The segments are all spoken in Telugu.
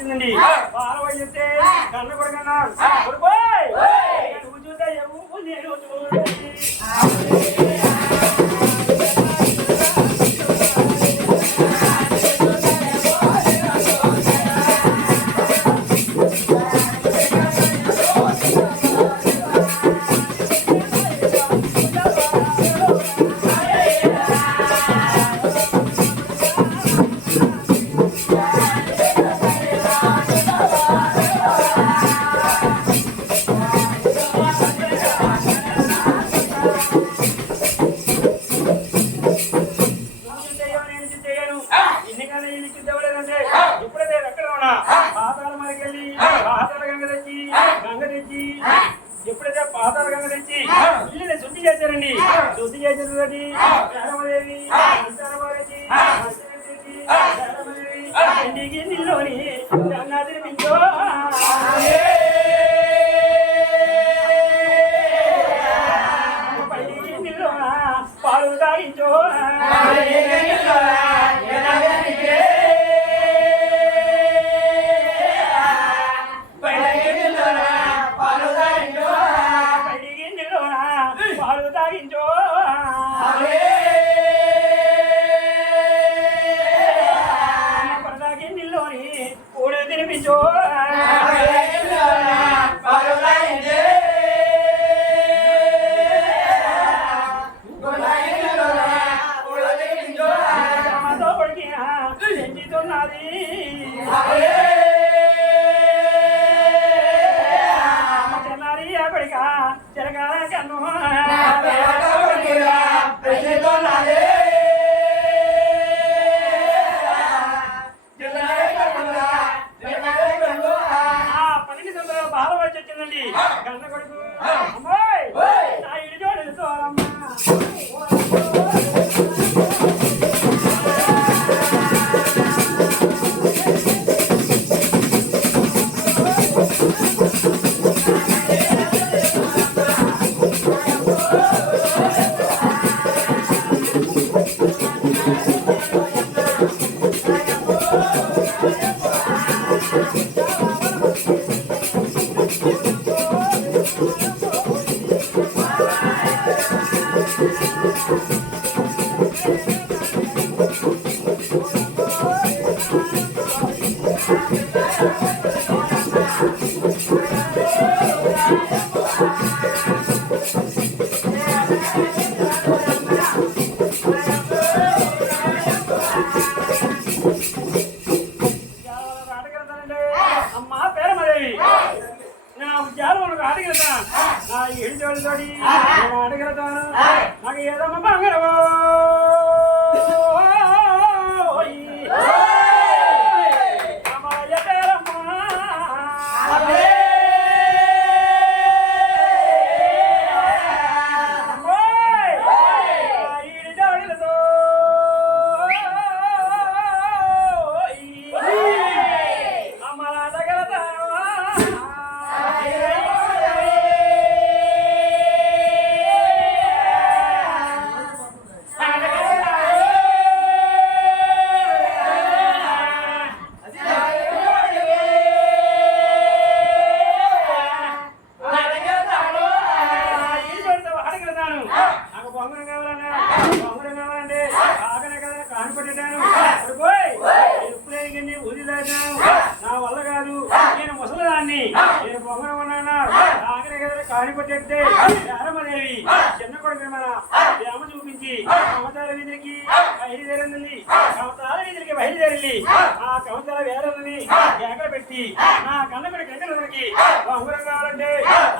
వచ్చిందండి. పాలవాడు చెప్తే కన్న నువ్వు చూస్తే ఎవరు నేను చూడండి ఆటకెళ్తానండి నాకు రామదేవి చిన్న కొడుకు మన ప్రేమ చూపించి కమతాల వీధికి బయలుదేరింది. కమతాల వీధికి బయలుదేరింది. ఆ. కమతాల వేరని ఎక్కడ పెట్టి నా కన్న పెట్టి ఎక్కడికి బొమ్మలు కావాలంటే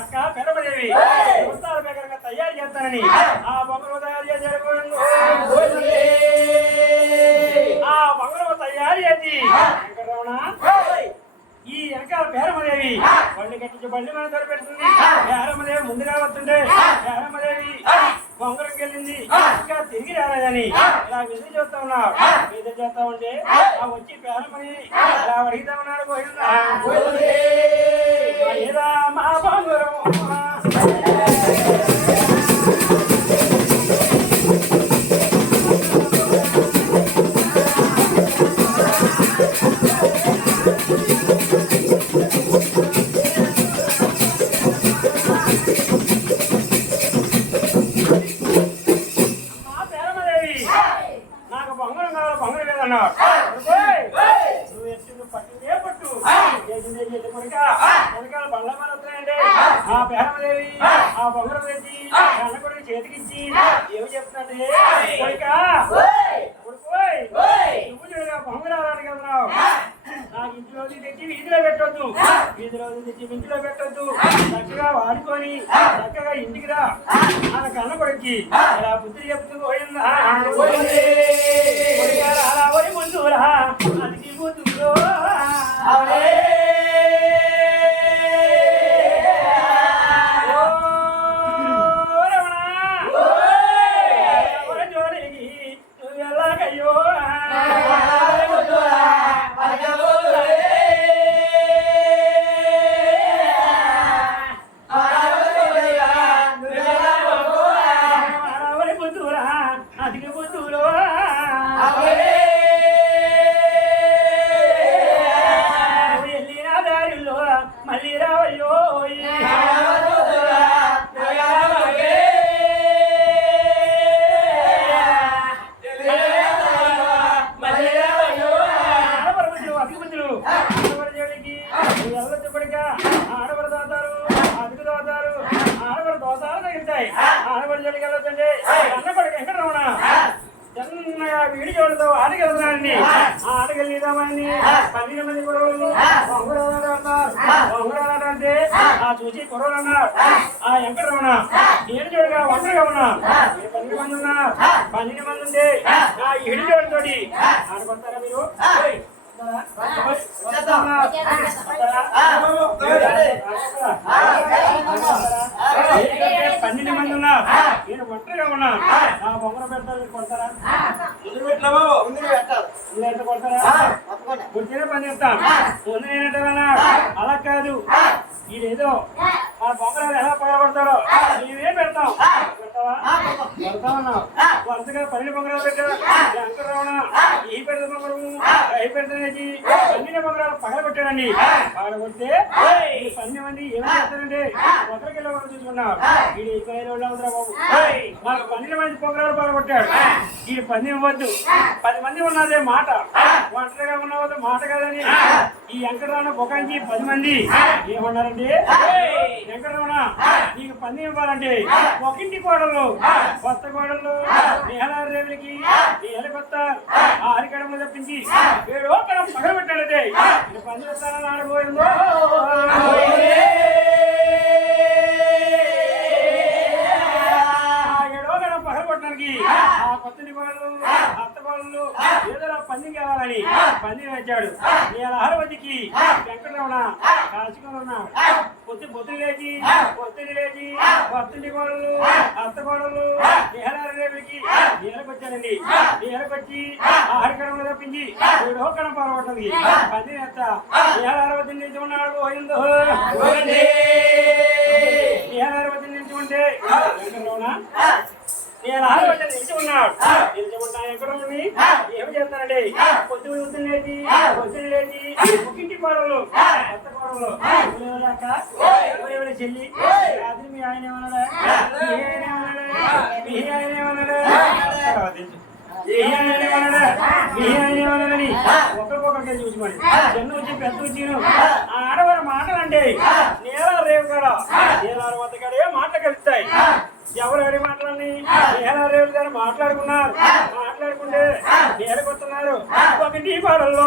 అక్క పెరమదేవి వస్తారు బేకరంగా తయారు చేస్తానని ఆ. బొమ్మలు తయారు చేశాడు ఆ. బొమ్మలు తయారు చేసి పేరమదేవి బండి కట్టించి బండి మీద తలపెడుతుంది పేరమదేవి ముందుగా వస్తుంటే పేరమదేవి బొంగరంకి వెళ్ళింది ఇంకా తిరిగి రాలేదని ఇలా విధి చేస్తా ఉన్నావు. విధి చేస్తా ఉంటే ఆ. వచ్చి పేరమని ఇలా అడిగితా ఉన్నాడు పోయిందా ఏదా వెతికించి ఏమి చెప్తాను నువ్వు చూడగా బహుమరావాలి కదరా నాకు ఇంటి రోజు తెచ్చి వీధిలో పెట్టొద్దు. వీధి రోజు తెచ్చి ఇంటిలో పెట్టొద్దు. చక్కగా వాడుకొని చక్కగా ఇంటికి రా. నాకు అన్న కొడుక్కి. అలా బుద్ధి చెప్తూ పోయిందా? ఆడపడి జోడికి వెళ్ళొద్దండి అన్న కొడుకు ఎక్కడ రమణ చిన్నగా వీడి జోడితో ఆటకి వెళ్తున్నాడండి ఆ ఆటకి వెళ్ళిదామని పన్నెండు మంది కురవలు వంగురాలు అంటే ఆ. చూసి కురవలు అన్నారు ఆ. వెంకట రమణ నేను జోడిగా ఒంటరిగా ఉన్నా పన్నెండు మంది ఉన్నారు పన్నెండు మంది ఉంటే ఆ. ఇడి జోడితోటి ఆడుకుంటారా మీరు? పన్నెండు మంది ఉన్నారు నేను ఒంటరిగా ఉన్నా నా బొమ్మర మీరు కొడతారా కొడతారా పుట్టిన పని చెప్తాను ముందు నేనంటారా అలా కాదు ఇదేదో మా బొమ్మరాలు ఎలా పగలబడతారో పెడతాం పెడతావా. పెడతామన్నావు వరుసగా పన్నెండు పెట్టారు ఈ పెద్ద పన్నెండు పగలబెట్టాడండి పగలబడితే పన్నెండు మంది ఏం చేస్తారండి ఒకరికి వెళ్ళి చూసుకున్నారు ఇది అవుతారా బాబు? మాకు పన్నెండు మంది పొగరాలు పగలబట్టాడు ఈ పని ఇవ్వద్దు పది మంది ఉన్నదే మాట. ఒంటరిగా ఉన్నవాళ్ళు మాట కాదని ఈ వెంకటరమణ బొకాంచి పది మంది ఏమన్నారండి వెంకటరమణ నీకు పని ఇవ్వాలంటే ఒకింటి కోడలు కొత్త కోడలు నేలారు రేవులకి నేల కొత్త ఆ అరికడము తప్పించి పగలబెట్టాలంటే ఇది పని చేస్తానని ఆడబోయిందో ఏదో పంది కావాలని పంది వచ్చాడు నేను అహరవతికి వెంకటరమణ కాల్చుకొని ఉన్నాడు పొద్దు పొద్దున లేచి పొద్దున లేచి కొత్తని కోడలు అత్త కోడలు రేవులకి నేలకు వచ్చానండి నేలకు వచ్చి ఆహారకరంలో తప్పించి కడం పగలబెట్టడానికి పంది ఎత్త. నేల అరవతి నుంచి ఉన్నాడు పోయిందో అరవతి నుంచి ఉంటే వెంకటరమణ నేను ఆడబడ్డ నిలిచి ఉన్నాడు. నిలిచి ఉన్నా ఎక్కడ ఉండి? ఏమి చేస్తానండి పొద్దు పొద్దున్న లేచి ఒక్కింటి కోడలు కొత్త కోడలు చెల్లి? రాత్రి మీ ఆయన ఏమన్నాడా? మీ ఆయన ఏమన్నాడా? మీ ఆయన ఏమన్నాడా. మీ ఆయన ఏమన్నాడని? ఒకరికొకరికి చూసి మరి. చిన్న వచ్చి పెద్ద వచ్చి ఆ. ఆడవారి నేల రేవు కదా నేల వద్ద కడే మాటలు కలుస్తాయి. ఎవరు అడి మాటలని నేల రేవులు గారు మాట్లాడుకున్నారు. మాట్లాడుకుంటే నేలకొస్తున్నారు ఒకటి పాడల్లో